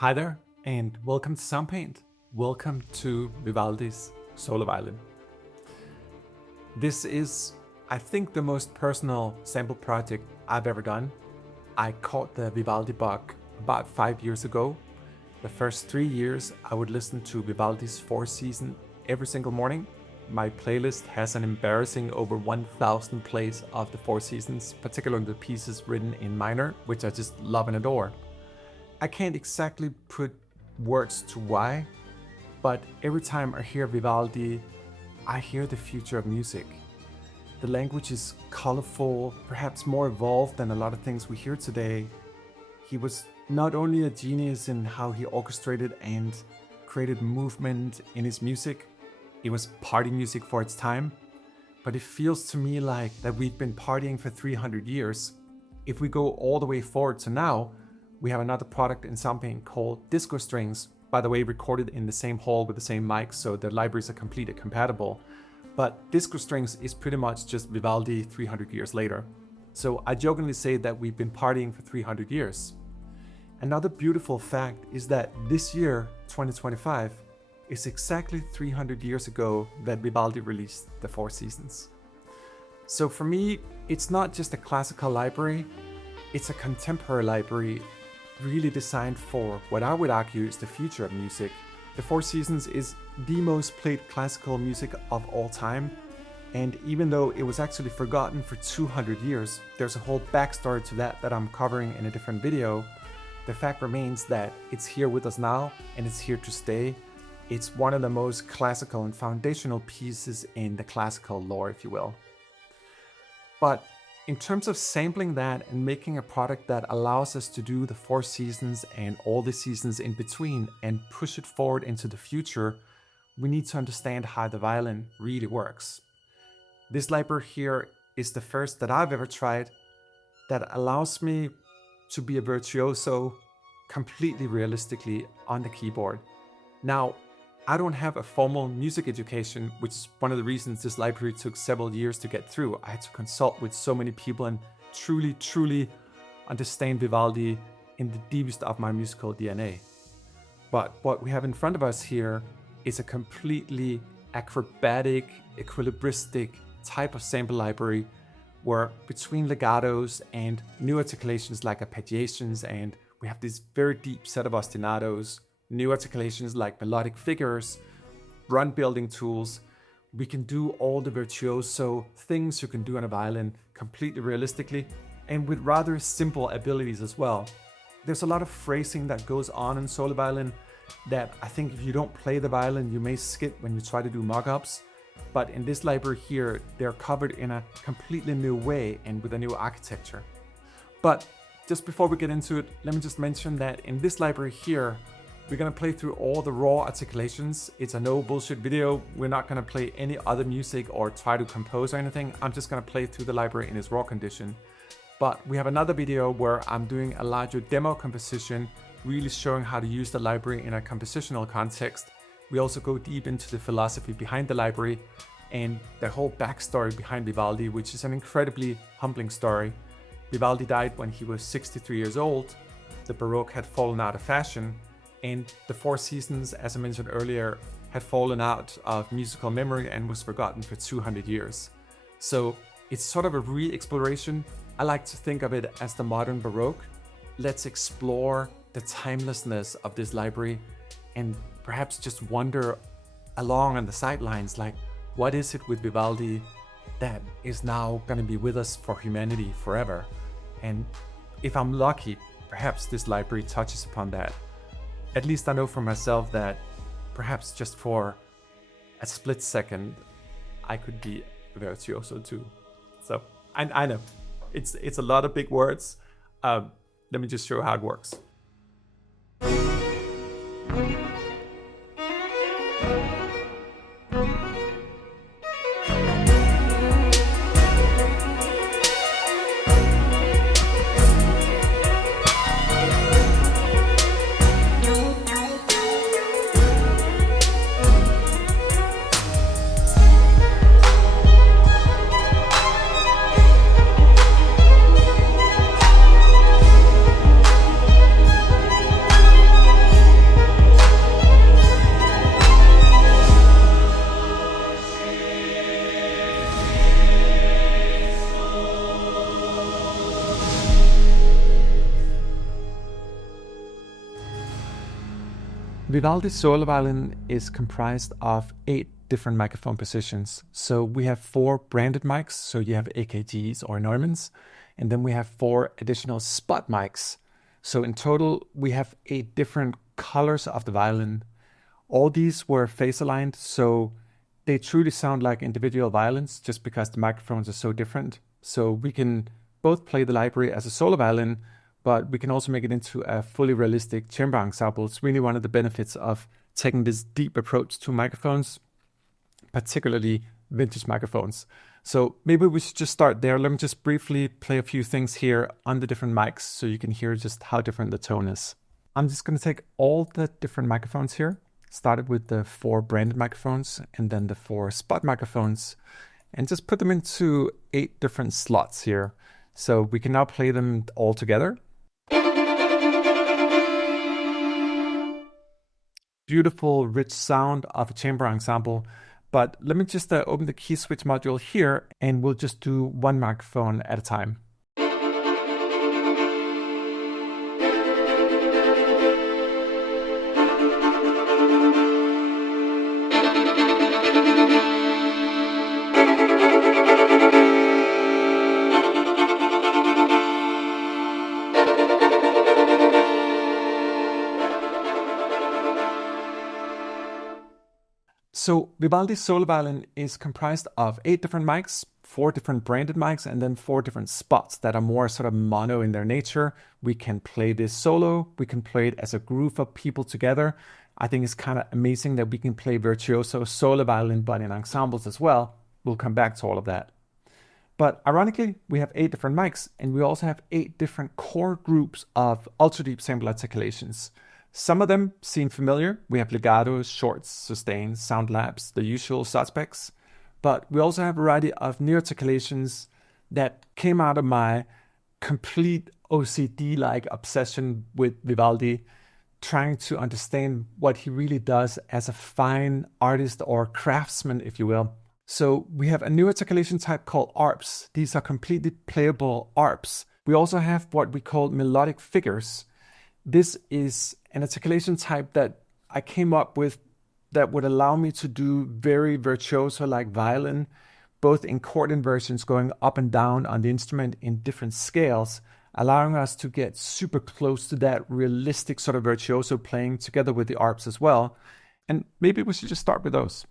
Hi there, and welcome to Soundpaint. Welcome to Vivaldi's solo violin. This is, I think, the most personal sample project I've ever done. I caught the Vivaldi bug about 5 years ago. The first 3 years, I would listen to Vivaldi's Four Seasons every single morning. My playlist has an embarrassing over 1,000 plays of the Four Seasons, particularly the pieces written in minor, which I just love and adore. I can't exactly put words to why, but every time I hear Vivaldi, I hear the future of music. The language is colorful, perhaps more evolved than a lot of things we hear today. He was not only a genius in how he orchestrated and created movement in his music, it was party music for its time, but it feels to me like that we've been partying for 300 years. If we go all the way forward to now, we have another product in Soundpaint called Disco Strings, by the way, recorded in the same hall with the same mic, so the libraries are completely compatible. But Disco Strings is pretty much just Vivaldi 300 years later. So I jokingly say that we've been partying for 300 years. Another beautiful fact is that this year, 2025, is exactly 300 years ago that Vivaldi released the Four Seasons. So for me, it's not just a classical library, it's a contemporary library really designed for what I would argue is the future of music. The Four Seasons is the most played classical music of all time, and even though it was actually forgotten for 200 years, there's a whole backstory to that I'm covering in a different video. The fact remains that it's here with us now, and it's here to stay. It's one of the most classical and foundational pieces in the classical lore, if you will. But in terms of sampling that and making a product that allows us to do the Four Seasons and all the seasons in between and push it forward into the future, we need to understand how the violin really works. This library here is the first that I've ever tried that allows me to be a virtuoso completely realistically on the keyboard. Now, I don't have a formal music education, which is one of the reasons this library took several years to get through. I had to consult with so many people and truly understand Vivaldi in the deepest of my musical DNA. But what we have in front of us here is a completely acrobatic, equilibristic type of sample library where between legatos and new articulations like arpeggiations, and we have this very deep set of ostinatos, new articulations like melodic figures, run building tools, we can do all the virtuoso things you can do on a violin completely realistically and with rather simple abilities as well. There's a lot of phrasing that goes on in solo violin that I think if you don't play the violin, you may skip when you try to do mock-ups. But in this library here, they're covered in a completely new way and with a new architecture. But just before we get into it, let me just mention that in this library here, we're gonna play through all the raw articulations. It's a no bullshit video. We're not gonna play any other music or try to compose or anything. I'm just gonna play through the library in its raw condition. But we have another video where I'm doing a larger demo composition, really showing how to use the library in a compositional context. We also go deep into the philosophy behind the library and the whole backstory behind Vivaldi, which is an incredibly humbling story. Vivaldi died when he was 63 years old. The Baroque had fallen out of fashion, and the Four Seasons, as I mentioned earlier, had fallen out of musical memory and was forgotten for 200 years. So it's sort of a re-exploration. I like to think of it as the modern Baroque. Let's explore the timelessness of this library and perhaps just wander along on the sidelines, like what is it with Vivaldi that is now gonna be with us for humanity forever? And if I'm lucky, perhaps this library touches upon that. At least I know for myself that perhaps just for a split second, I could be a virtuoso too. So I know it's a lot of big words. Let me just show how it works. Vivaldi's solo violin is comprised of 8 different microphone positions. So we have 4 branded mics, so you have AKGs or Neumanns, and then we have 4 additional spot mics. So in total, we have 8 different colors of the violin. All these were phase aligned, so they truly sound like individual violins just because the microphones are so different. So we can both play the library as a solo violin, but we can also make it into a fully realistic chamber ensemble. It's really one of the benefits of taking this deep approach to microphones, particularly vintage microphones. So maybe we should just start there. Let me just briefly play a few things here on the different mics so you can hear just how different the tone is. I'm just going to take all the different microphones here, started with the 4 branded microphones and then the 4 spot microphones, and just put them into 8 different slots here. So we can now play them all together. Beautiful, rich sound of a chamber ensemble. But let me just open the key switch module here, and we'll just do one microphone at a time. So Vivaldi's solo violin is comprised of 8 different mics, 4 different branded mics, and then 4 different spots that are more sort of mono in their nature. We can play this solo, we can play it as a group of people together. I think it's kind of amazing that we can play virtuoso solo violin, but in ensembles as well. We'll come back to all of that. But ironically, we have 8 different mics, and we also have 8 different core groups of ultra deep sample articulations. Some of them seem familiar. We have legatos, shorts, sustains, SoundLabs, the usual suspects. But we also have a variety of new articulations that came out of my complete OCD-like obsession with Vivaldi, trying to understand what he really does as a fine artist or craftsman, if you will. So we have a new articulation type called Arps. These are completely playable Arps. We also have what we call melodic figures. This is an articulation type that I came up with that would allow me to do very virtuoso-like violin, both in chord inversions going up and down on the instrument in different scales, allowing us to get super close to that realistic sort of virtuoso playing together with the arps as well. And maybe we should just start with those.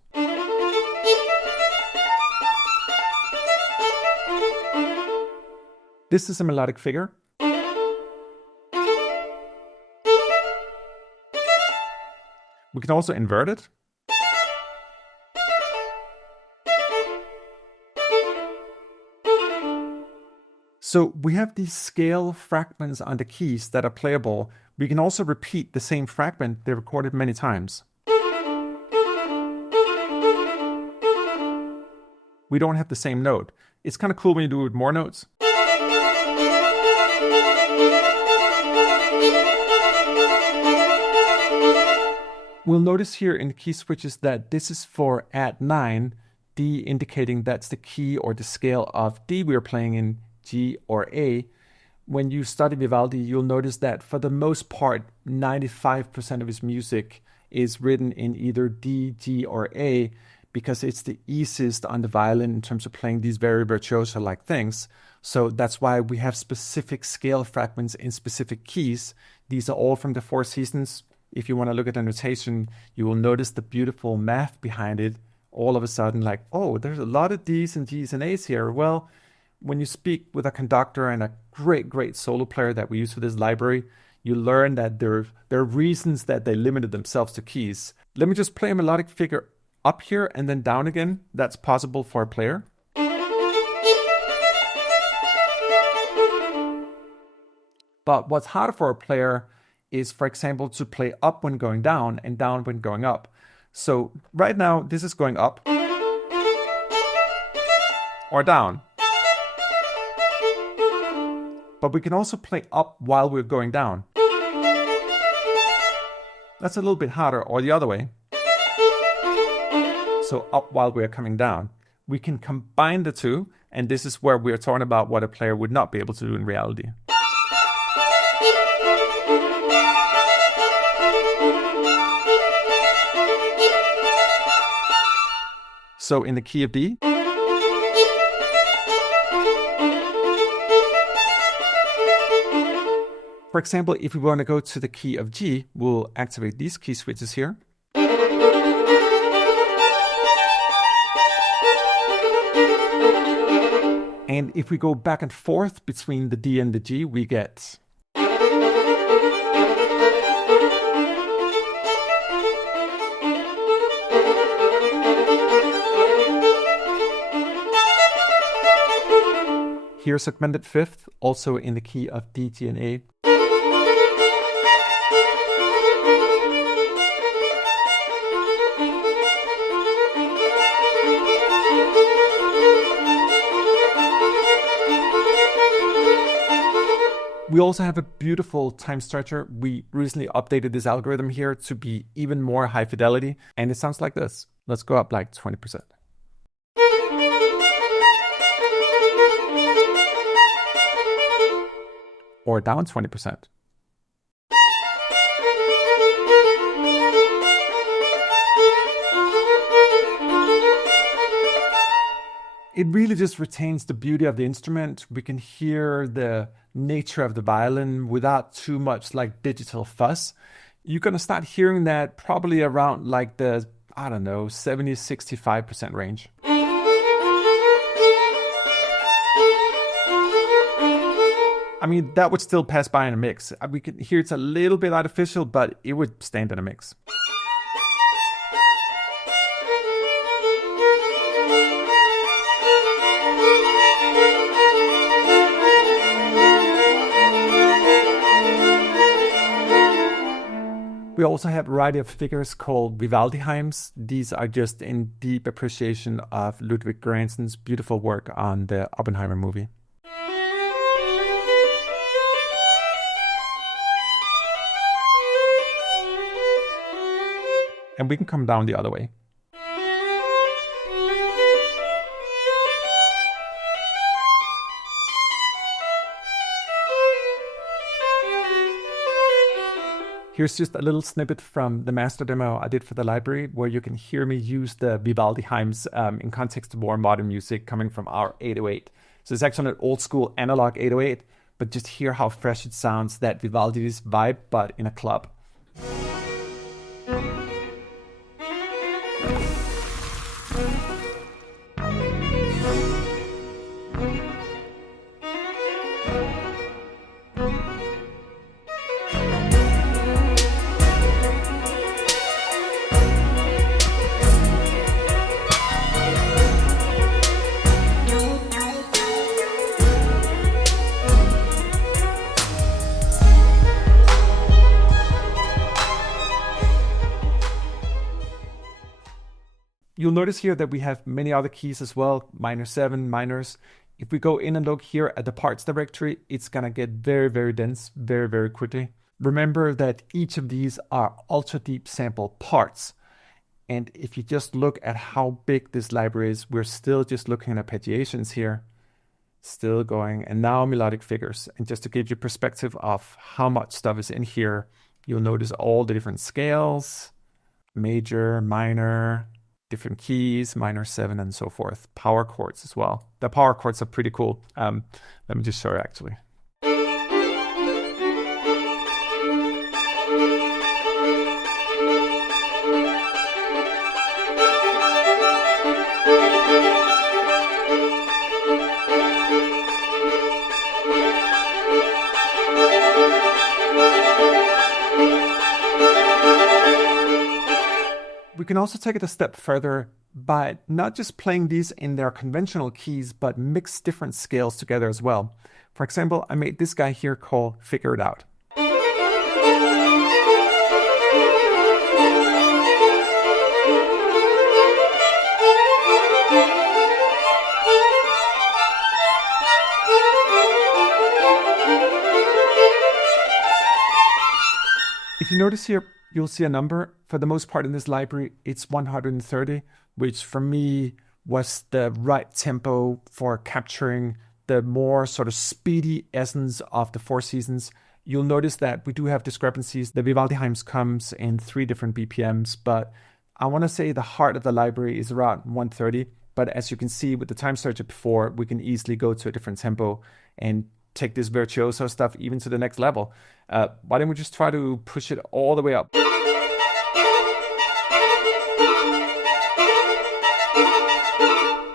This is a melodic figure. We can also invert it. So we have these scale fragments on the keys that are playable. We can also repeat the same fragment. They're recorded many times. We don't have the same note. It's kind of cool when you do it with more notes. We'll notice here in the key switches that this is for add 9, D indicating that's the key or the scale of D we're playing in, G or A. When you study Vivaldi, you'll notice that for the most part, 95% of his music is written in either D, G, or A, because it's the easiest on the violin in terms of playing these very virtuoso-like things. So that's why we have specific scale fragments in specific keys. These are all from the Four Seasons. If you want to look at the notation, you will notice the beautiful math behind it. All of a sudden, like, oh, there's a lot of Ds and Gs and As here. Well, when you speak with a conductor and a great solo player that we use for this library, you learn that there are reasons that they limited themselves to keys. Let me just play a melodic figure up here and then down again. That's possible for a player. But what's harder for a player is, for example, to play up when going down and down when going up. So right now, this is going up or down. But we can also play up while we're going down. That's a little bit harder, or the other way. So up while we're coming down. We can combine the two, and this is where we're talking about what a player would not be able to do in reality. also in the key of D. For example, if we want to go to the key of G, we'll activate these key switches here. And if we go back and forth between the D and the G, we get. Here's segmented fifth, also in the key of D, G, and A. We also have a beautiful time stretcher. We recently updated this algorithm here to be even more high fidelity, and it sounds like this. Let's go up like 20%. Or down 20%. It really just retains the beauty of the instrument. We can hear the nature of the violin without too much like digital fuss. You're gonna start hearing that probably around like the, 70-65% range. I mean, that would still pass by in a mix. We can hear it's a little bit artificial, but it would stand in a mix. We also have a variety of figures called Vivaldi hymns. These are just in deep appreciation of Ludwig Göransson's beautiful work on the Oppenheimer movie. And we can come down the other way. Here's just a little snippet from the master demo I did for the library, where you can hear me use the Vivaldi hymns in context of more modern music coming from our 808. So it's actually an old school analog 808, but just hear how fresh it sounds, that Vivaldi's vibe, but in a club. You'll notice here that we have many other keys as well, minor 7, minors. If we go in and look here at the parts directory, it's gonna get very, very dense, very, very quickly. Remember that each of these are ultra deep sample parts. And if you just look at how big this library is, we're still just looking at arpeggiations here, still going, and now melodic figures. And just to give you perspective of how much stuff is in here, you'll notice all the different scales, major, minor, different keys, minor 7 and so forth. Power chords as well. The power chords are pretty cool. Let me just show you actually. We can also take it a step further by not just playing these in their conventional keys, but mix different scales together as well. For example, I made this guy here called Figure It Out. If you notice here, you'll see a number. For the most part in this library, it's 130, which for me was the right tempo for capturing the more sort of speedy essence of the Four Seasons. You'll notice that we do have discrepancies. The Vivaldi hymns comes in 3 different BPMs, but I want to say the heart of the library is around 130, but as you can see with the time searcher before, we can easily go to a different tempo and take this virtuoso stuff even to the next level. Why don't we just try to push it all the way up?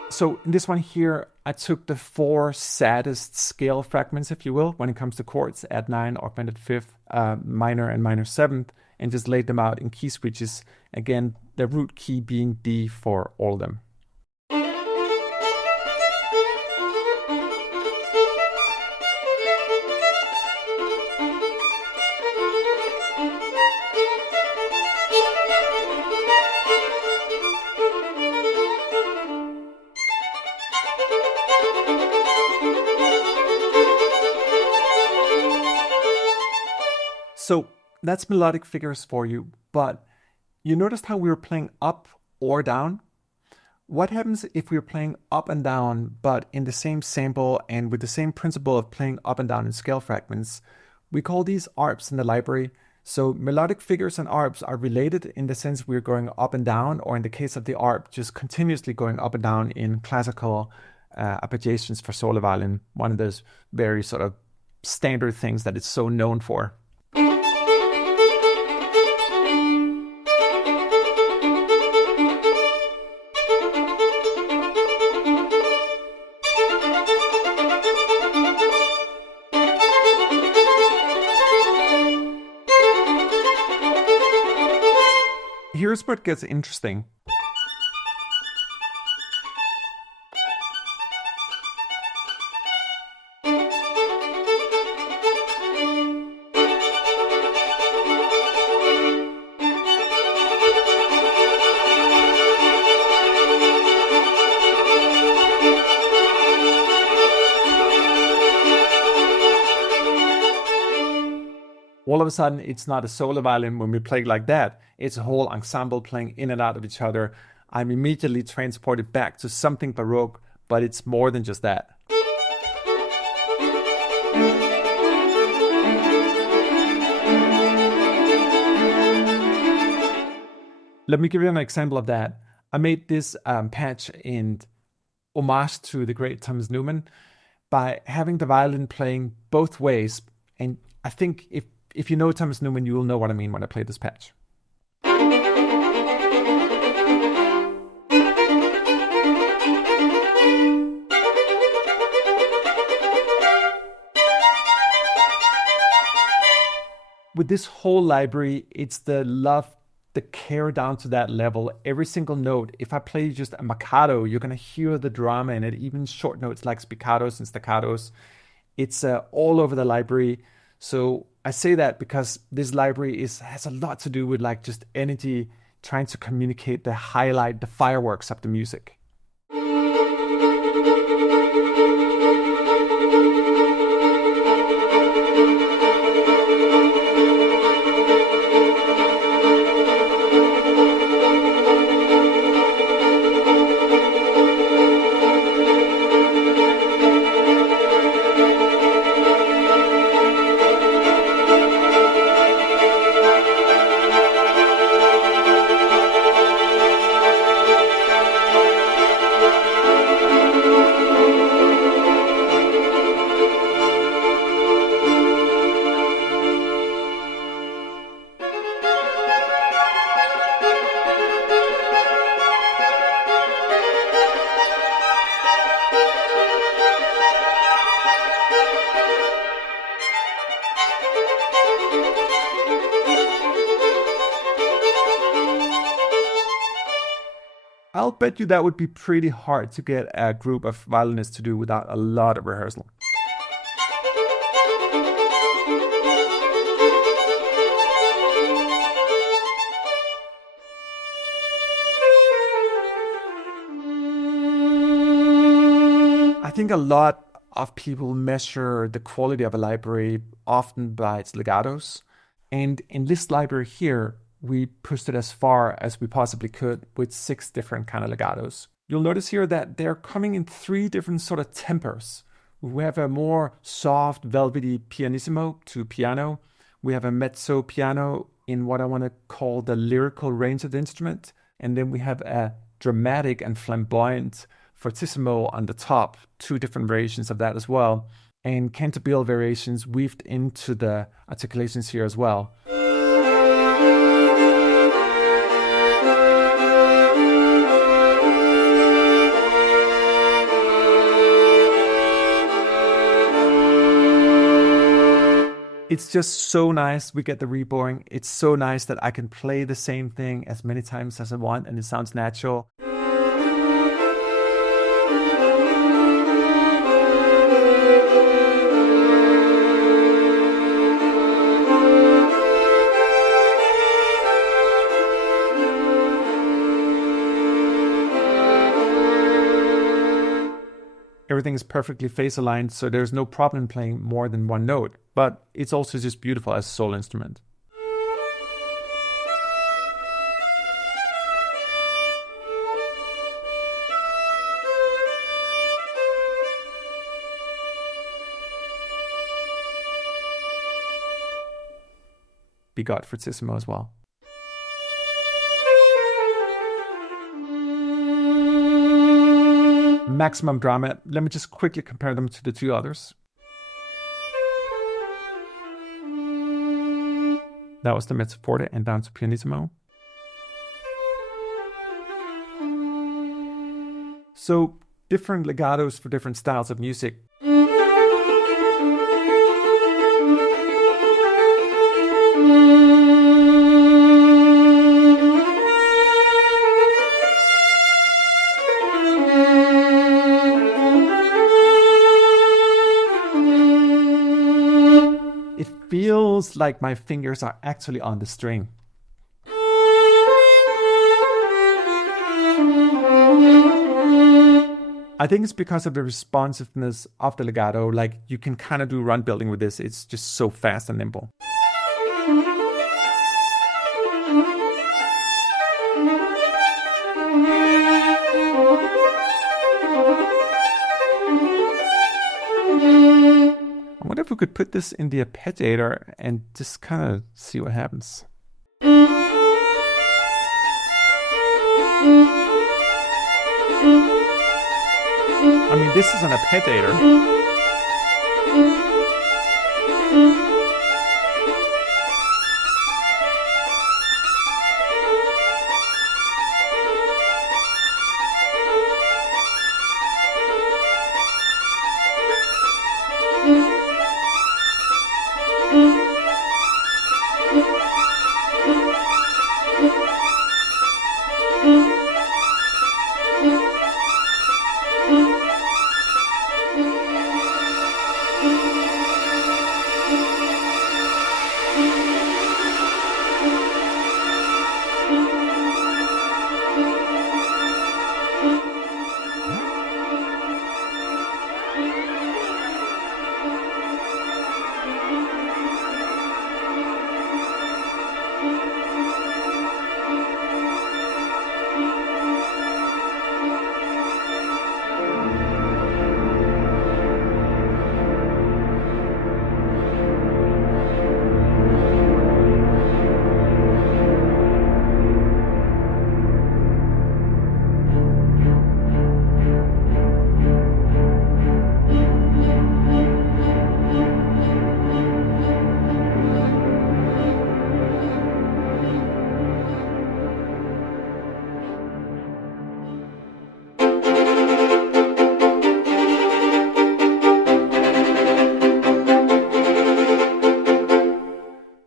So in this one here, I took the 4 saddest scale fragments, if you will, when it comes to chords, add 9, augmented 5th, minor and minor 7th, and just laid them out in key switches. Again, the root key being D for all of them. So that's melodic figures for you, but you noticed how we were playing up or down? What happens if we were playing up and down, but in the same sample and with the same principle of playing up and down in scale fragments? We call these arps in the library. So melodic figures and arps are related in the sense we're going up and down, or in the case of the arp, just continuously going up and down in classical arpeggiations for solo violin, one of those very sort of standard things that it's so known for. Here's where it gets interesting. All of a sudden, it's not a solo violin when we play like that. It's a whole ensemble playing in and out of each other. I'm immediately transported back to something Baroque, but it's more than just that. Let me give you an example of that. I made this patch in homage to the great Thomas Newman by having the violin playing both ways. And I think if you know Thomas Newman, you will know what I mean when I play this patch. With this whole library, it's the love, the care down to that level. Every single note, if I play just a maccato, you're going to hear the drama in it, even short notes like spiccatos and staccatos. It's all over the library. So I say that because this library has a lot to do with like just energy, trying to communicate the highlight, the fireworks of the music. I'll bet you that would be pretty hard to get a group of violinists to do without a lot of rehearsal. I think a lot of people measure the quality of a library often by its legatos. And in this library here, we pushed it as far as we possibly could with 6 different kind of legatos. You'll notice here that they're coming in 3 different sort of tempers. We have a more soft, velvety pianissimo to piano. We have a mezzo piano in what I want to call the lyrical range of the instrument. and then we have a dramatic and flamboyant fortissimo on the top, 2 different variations of that as well, and cantabile variations weaved into the articulations here as well. It's just so nice we get the reboring. It's so nice that I can play the same thing as many times as I want and it sounds natural. Everything is perfectly phase aligned, so there's no problem playing more than one note, but it's also just beautiful as a solo instrument. Begot fortissimo as well. Maximum drama. Let me just quickly compare them to the 2 others. That was the mezzo forte and down to pianissimo. So different legatos for different styles of music. Feels like my fingers are actually on the string. I think it's because of the responsiveness of the legato. Like you can kind of do run building with this. It's just so fast and nimble. I wonder if we could put this in the arpeggiator and just kind of see what happens. I mean, this is an arpeggiator.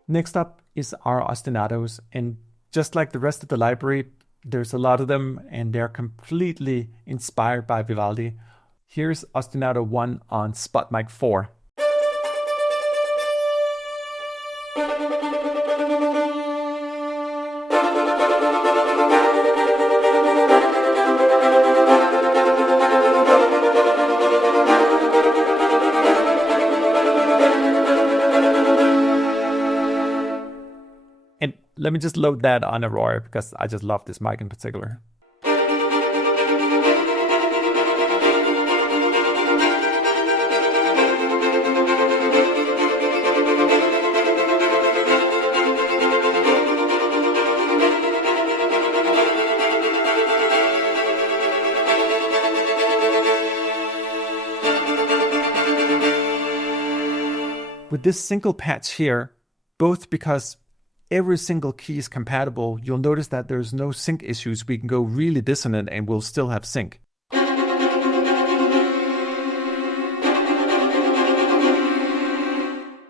Next up is our ostinatos, and just like the rest of the library, there's a lot of them and they're completely inspired by Vivaldi. Here's Ostinato 1 on Spot Mic 4. Let me just load that on Aurora because I just love this mic in particular. this single patch here, both because every single key is compatible, you'll notice that there's no sync issues. We can go really dissonant and we'll still have sync.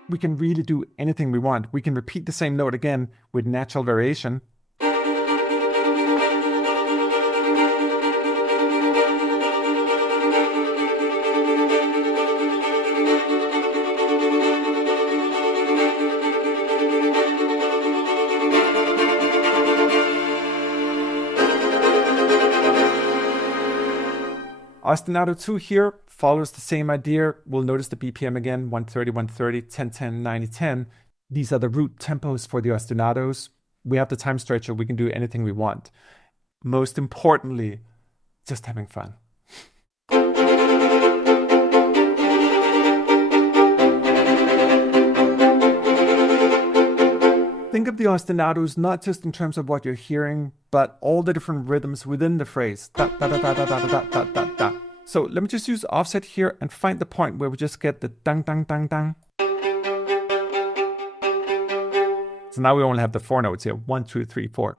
We can really do anything we want. We can repeat the same note again with natural variation. Ostinato 2 here follows the same idea. We'll notice the BPM again, 130, 130, 10, 10, 90, 10. These are the root tempos for the ostinatos. We have the time stretcher. We can do anything we want. Most importantly, just having fun. Think of the ostinatos not just in terms of what you're hearing, but all the different rhythms within the phrase. Da, da, da, da, da, da, da, da, da, da. So let me just use offset here and find the point where we just get the dang, dang, dang, dang. So now we only have the 4 notes here. 1, 2, 3, 4.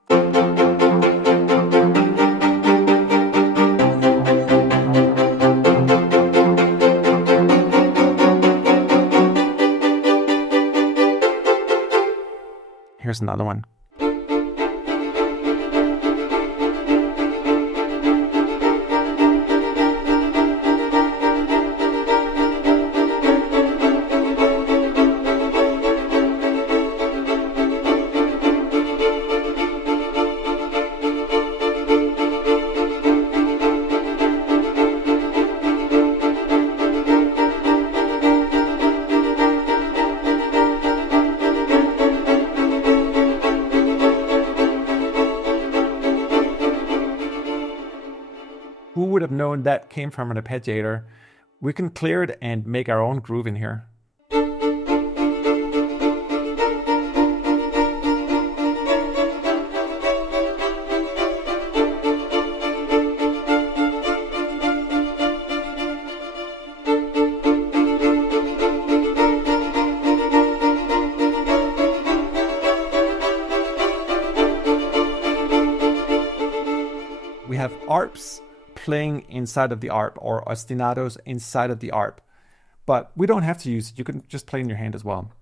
Here's another one. Who would have known that came from an arpeggiator? We can clear it and make our own groove in here. We have arps playing inside of the arp, or ostinatos inside of the arp. But we don't have to use it. You can just play in your hand as well.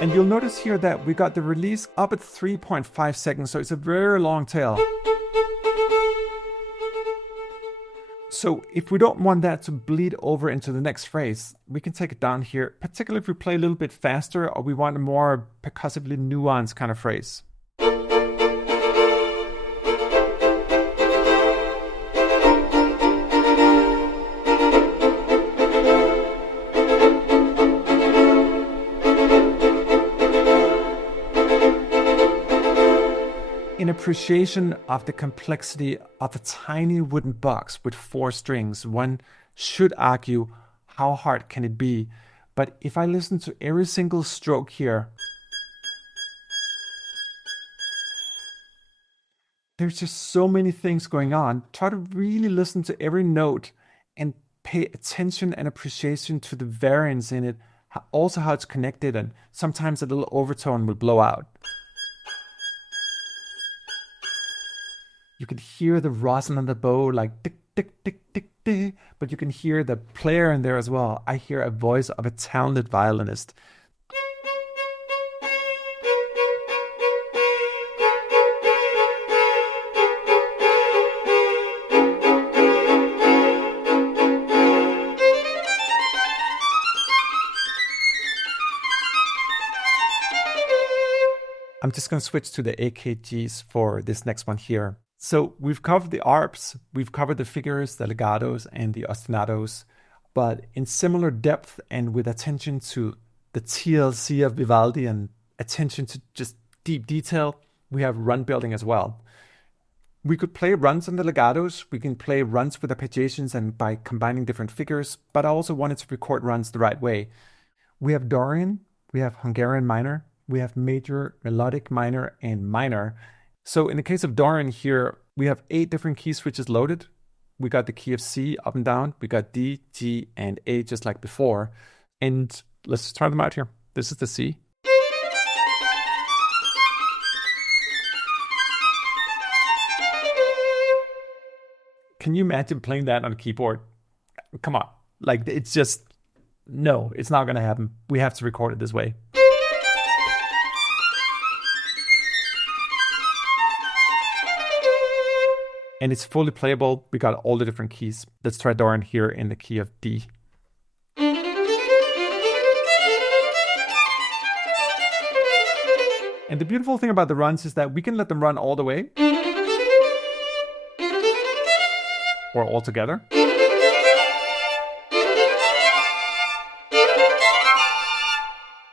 And you'll notice here that we got the release up at 3.5 seconds, so it's a very long tail. So if we don't want that to bleed over into the next phrase, we can take it down here, particularly if we play a little bit faster or we want a more percussively nuanced kind of phrase. In appreciation of the complexity of a tiny wooden box with 4 strings, one should argue, how hard can it be? But if I listen to every single stroke here, there's just so many things going on. Try to really listen to every note and pay attention and appreciation to the variance in it, also how it's connected, and sometimes a little overtone will blow out. You can hear the rosin on the bow, like tick, tick, tick, tick, tick, but you can hear the player in there as well. I hear a voice of a talented violinist. I'm just going to switch to the AKGs for this next one here. So we've covered the arps, we've covered the figures, the legatos, and the ostinatos, but in similar depth and with attention to the TLC of Vivaldi and attention to just deep detail, we have run building as well. We could play runs on the legatos. We can play runs with arpeggiations and by combining different figures, but I also wanted to record runs the right way. We have Dorian, we have Hungarian minor, we have major, melodic minor, and minor. So in the case of Dorian here, we have 8 different key switches loaded. We got the key of C up and down. We got D, G, and A just like before. And let's try them out here. This is the C. Can you imagine playing that on a keyboard? Come on. Like, it's just, no, it's not going to happen. We have to record it this way. And it's fully playable. We got all the different keys. Let's try Dorian here in the key of D. And the beautiful thing about the runs is that we can let them run all the way. Or all together.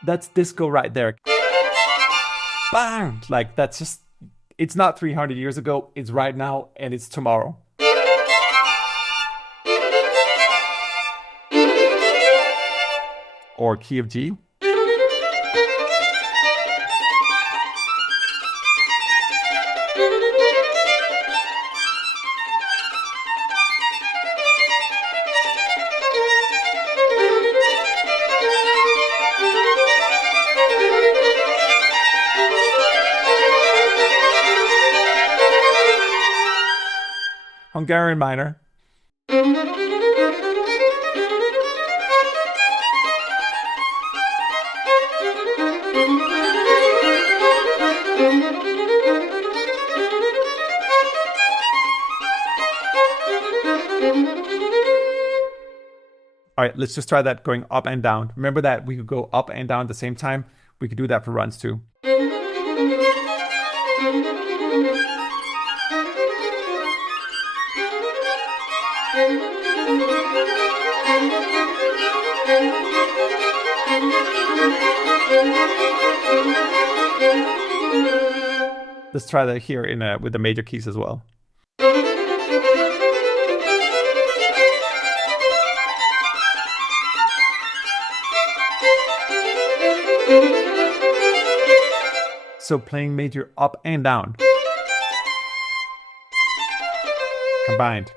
That's disco right there. Bang! Like, that's just, it's not 300 years ago, it's right now, and it's tomorrow. Or key of G. Hungarian minor. All right, let's just try that going up and down. Remember that we could go up and down at the same time. We could do that for runs too. Let's try that here with the major keys as well. So playing major up and down. Combined.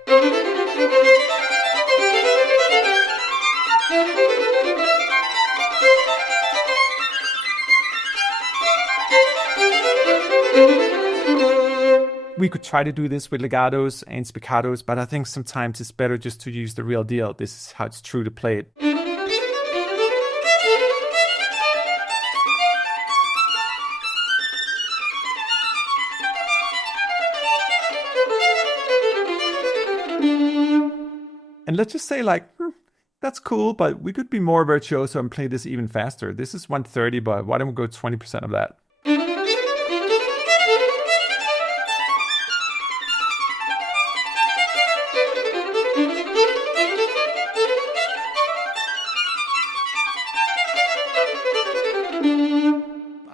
We could try to do this with legatos and spiccatos, but I think sometimes it's better just to use the real deal. This is how it's true to play it. And let's just say, like, that's cool, but we could be more virtuoso and play this even faster. This is 130, but why don't we go 20% of that?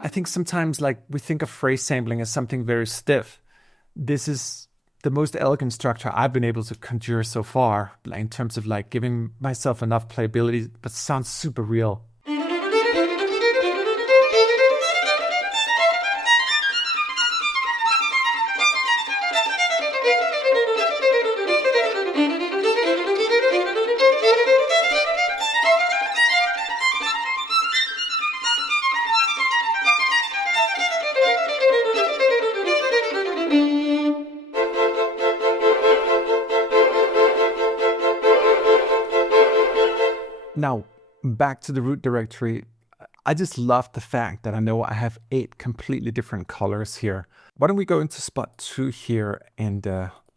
I think sometimes, like, we think of phrase sampling as something very stiff. This is the most elegant structure I've been able to conjure so far, in terms of like giving myself enough playability, but sounds super real. Now, back to the root directory. I just love the fact that I know I have 8 completely different colors here. Why don't we go into spot 2 here and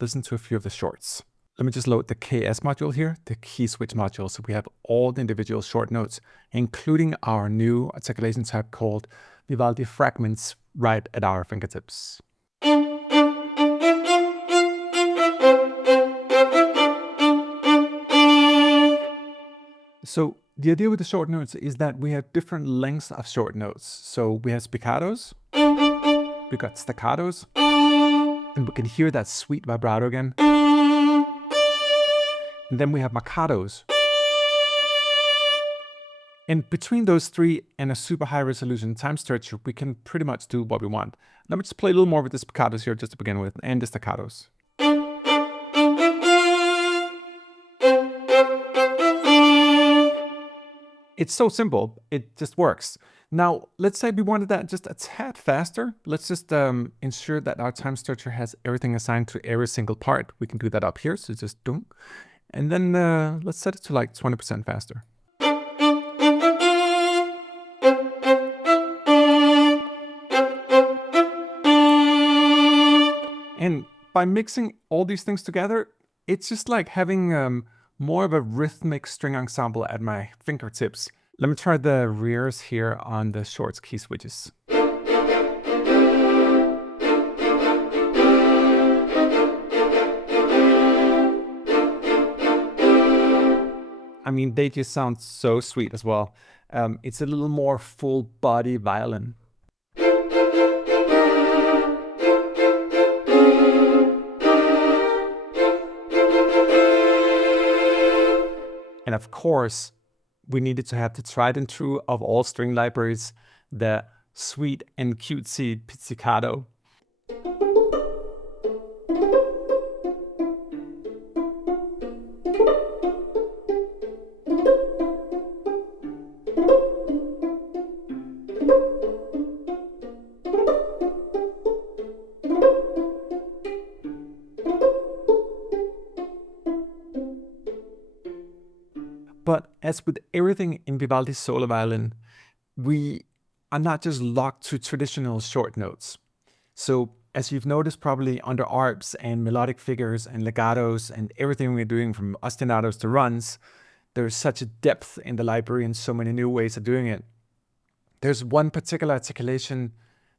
listen to a few of the shorts. Let me just load the KS module here, the key switch module. So we have all the individual short notes, including our new articulation type called Vivaldi fragments right at our fingertips. So the idea with the short notes is that we have different lengths of short notes. So we have spiccatos, we got staccatos, and we can hear that sweet vibrato again. And then we have marcatos. And between those three and a super high resolution time structure, we can pretty much do what we want. Let me just play a little more with the spiccatos here just to begin with, and the staccatos. It's so simple, it just works. Now, let's say we wanted that just a tad faster. Let's just ensure that our time structure has everything assigned to every single part. We can do that up here, so just doom. And then let's set it to like 20% faster. And by mixing all these things together, it's just like having more of a rhythmic string ensemble at my fingertips. Let me try the rears here on the shorts key switches. I mean, they just sound so sweet as well. It's a little more full body violin. And of course, we needed to have the tried and true of all string libraries, the sweet and cutesy pizzicato. But as with everything in Vivaldi's solo violin, we are not just locked to traditional short notes. So as you've noticed probably under arps and melodic figures and legatos and everything we're doing from ostinatos to runs, there's such a depth in the library and so many new ways of doing it. There's one particular articulation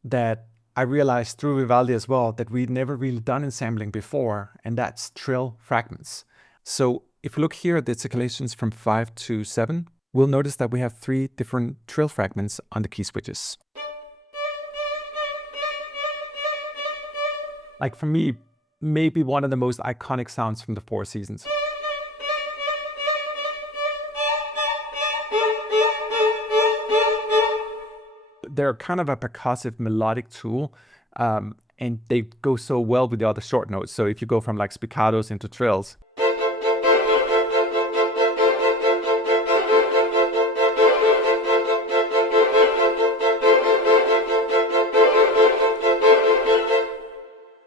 that I realized through Vivaldi as well that we'd never really done in sampling before, and that's trill fragments. So if we look here at the articulations from 5 to 7, we'll notice that we have 3 different trill fragments on the key switches. Like for me, maybe one of the most iconic sounds from the Four Seasons. They're kind of a percussive melodic tool, and they go so well with the other short notes. So if you go from like spiccatos into trills,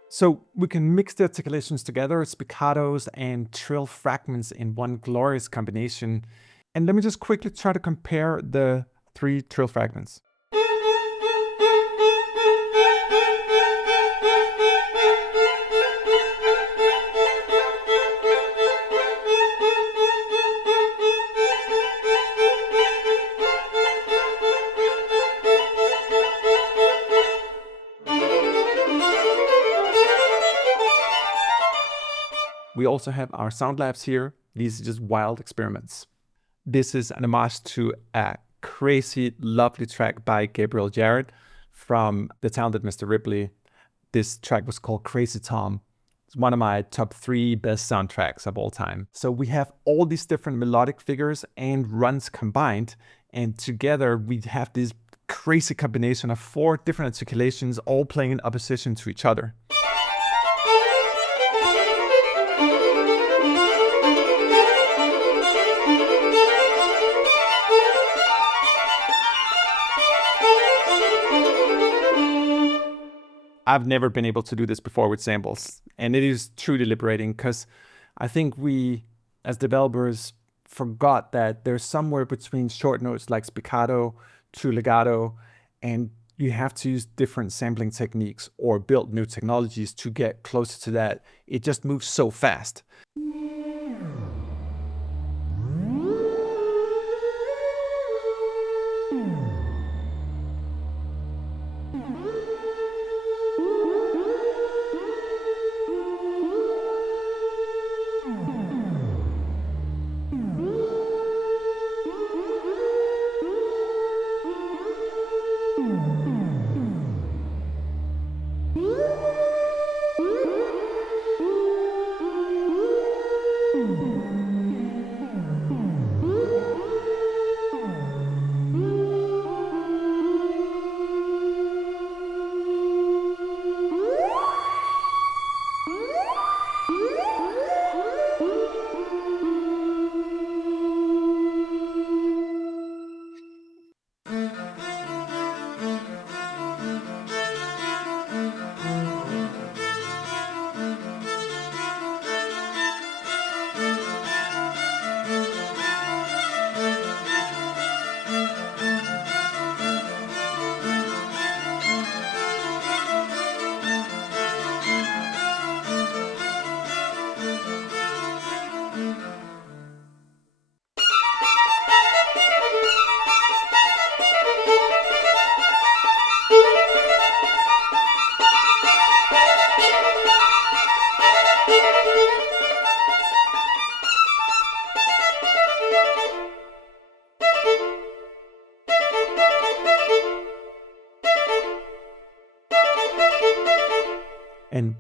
so we can mix the articulations together, spiccatos and trill fragments in one glorious combination. And let me just quickly try to compare the 3 trill fragments. We also have our SoundLabs here. These are just wild experiments. This is an homage to a crazy, lovely track by Gabriel Jarrett from The Talented Mr. Ripley. This track was called Crazy Tom. It's one of my top 3 best soundtracks of all time. So we have all these different melodic figures and runs combined, and together we have this crazy combination of 4 different articulations all playing in opposition to each other. I've never been able to do this before with samples, and it is truly liberating because I think we, as developers, forgot that there's somewhere between short notes like spiccato to legato, and you have to use different sampling techniques or build new technologies to get closer to that. It just moves so fast.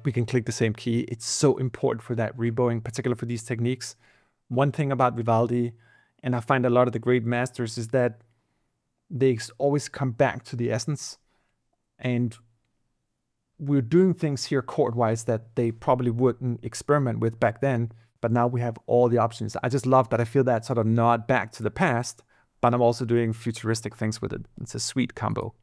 we can click the same key. It's so important for that rebowing, particularly for these techniques. One thing about Vivaldi, and I find a lot of the great masters, is that they always come back to the essence. And we're doing things here chord-wise that they probably wouldn't experiment with back then, but now we have all the options. I just love that. I feel that sort of nod back to the past, but I'm also doing futuristic things with it. It's a sweet combo.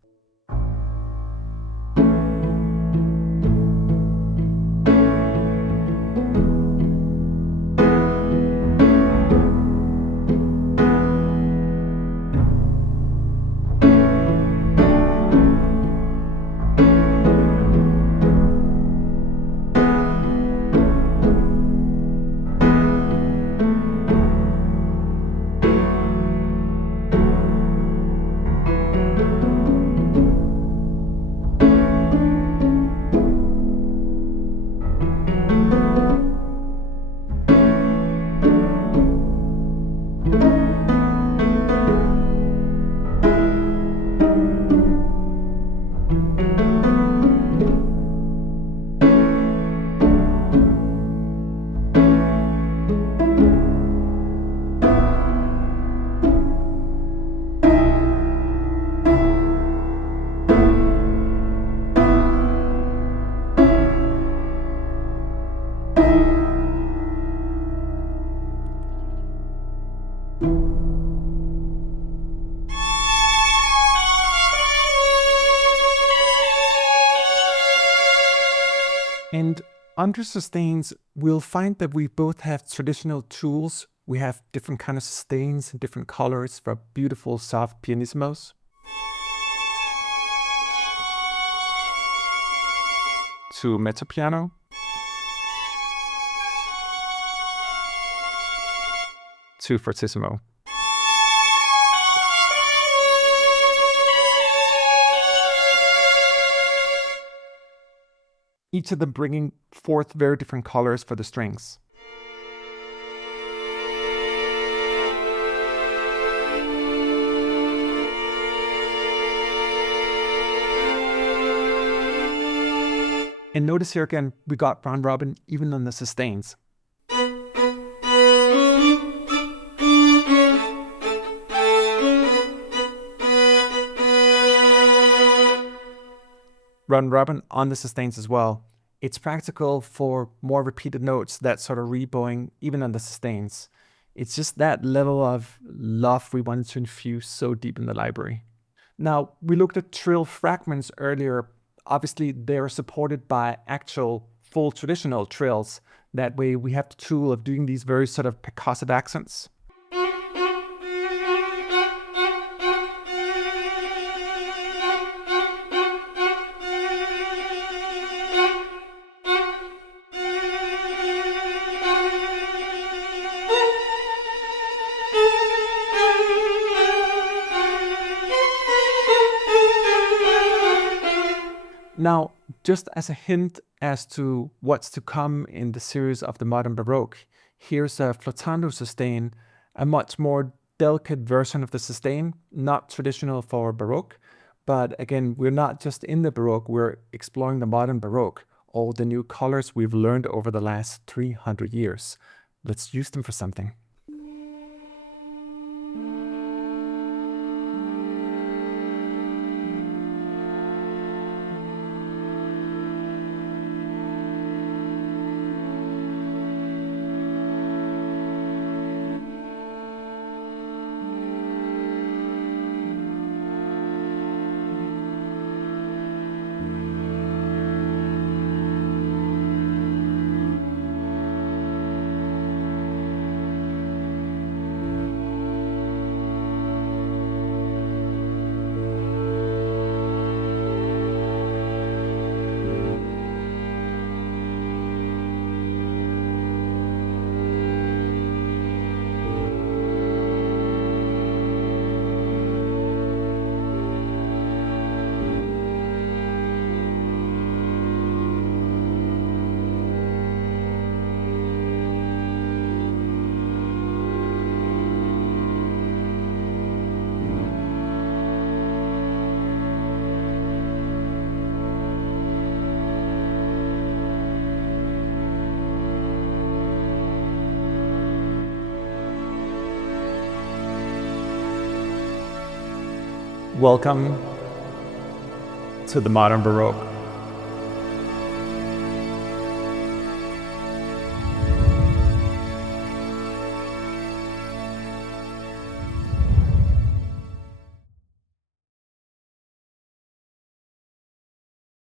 And under sustains, we'll find that we both have traditional tools. We have different kind of sustains and different colors for beautiful soft pianissimos. To mezzo piano. To fortissimo. Each of them bringing forth very different colors for the strings. And notice here again, we got round robin even on the sustains. Round robin on the sustains as well. It's practical for more repeated notes, that sort of rebowing even on the sustains. It's just that level of love we wanted to infuse so deep in the library. Now, we looked at trill fragments earlier. Obviously, they're supported by actual full traditional trills. That way we have the tool of doing these very sort of percussive accents. Now, just as a hint as to what's to come in the series of the modern Baroque, here's a flottando sustain, a much more delicate version of the sustain, not traditional for Baroque, but again, we're not just in the Baroque, we're exploring the modern Baroque, all the new colors we've learned over the last 300 years. Let's use them for something. Welcome to the modern Baroque.